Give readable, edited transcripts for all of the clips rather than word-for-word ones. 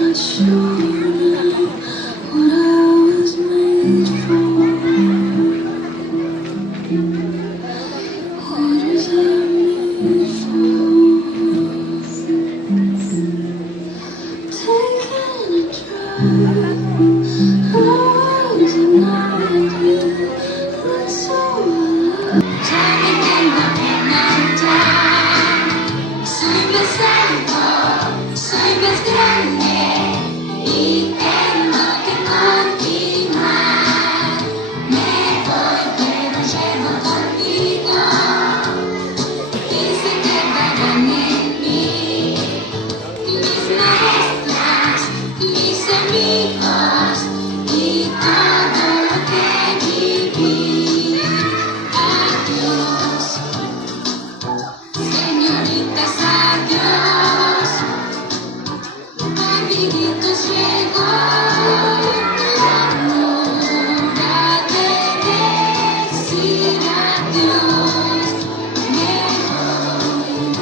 not sure now what I was made for. What was I made for? Taking a drive, I was an idea, that's so alive. Driving in the midnight time, soy más alto, soy más grande y tengo que continuar. Me voy pero llevo conmigo y se quedarán en mí mis maestras, mis amigos y todo lo que viví. Adiós, señoritas, adiós, amiguitos, llegó la hora de decir adiós. Me voy,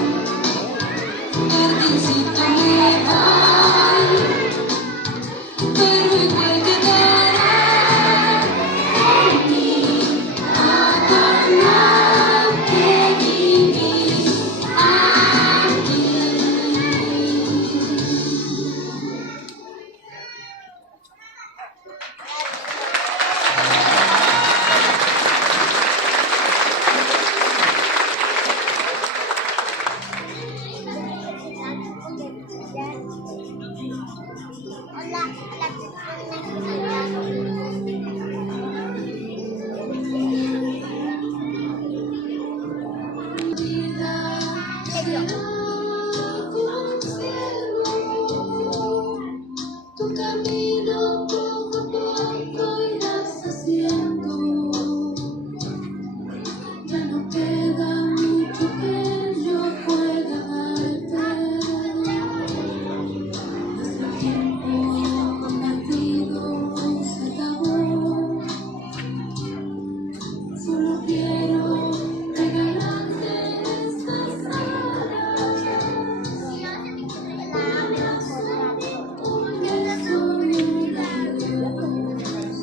jardincito, me voy, pero igual quedará en mí todo lo que viví aquí. Tu camino poco a poco irás haciendo. Ya no queda mucho que yo pueda darte. Nuestro tiempo compartido se acabó. Solo quiero regalarte estas alas. Porque soy un adiós.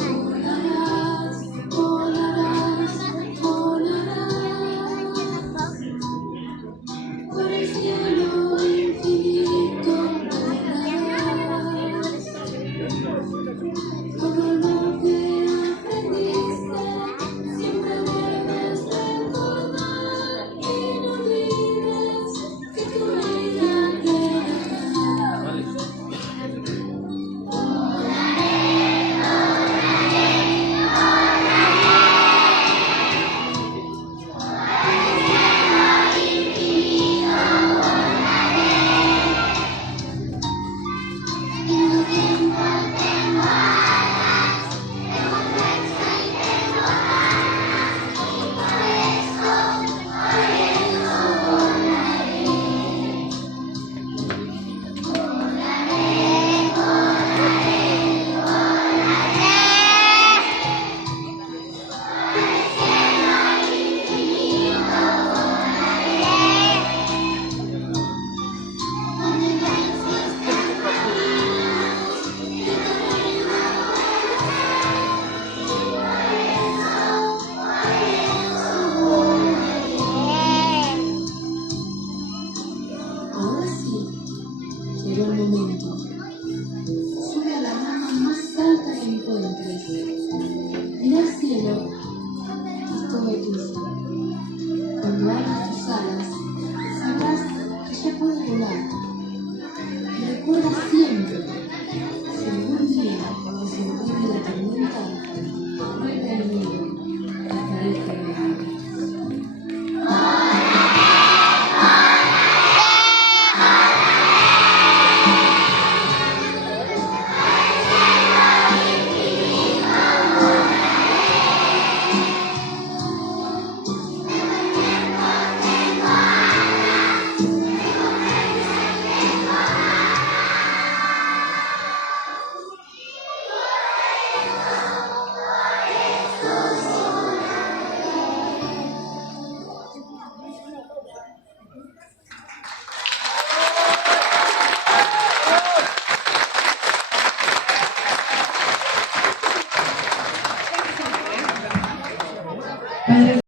Volarás, volarás, volarás por el cielo infinito, volarás. Todo lo que aprendiste siempre debes recordar y no olvides que tu huella quedará. Tengo tiempo, tengo alas, tengo fuerza y tengo ganas, y por eso volaré. Volaré, volaré, volaré. Por el cielo infinito volaré. Donde pienses tus caminos y tu reino volaré. Ahora sí, llegó el momento. Sube a la rama más alta que encuentres. Mira al cielo, es todo tuyo. Cuando abras tus alas, sabrás que ya puedes volar. Y recuerda siempre, si algún día se encuentre la tormenta, vuelve al nido, estaré esperando. Infinito Padre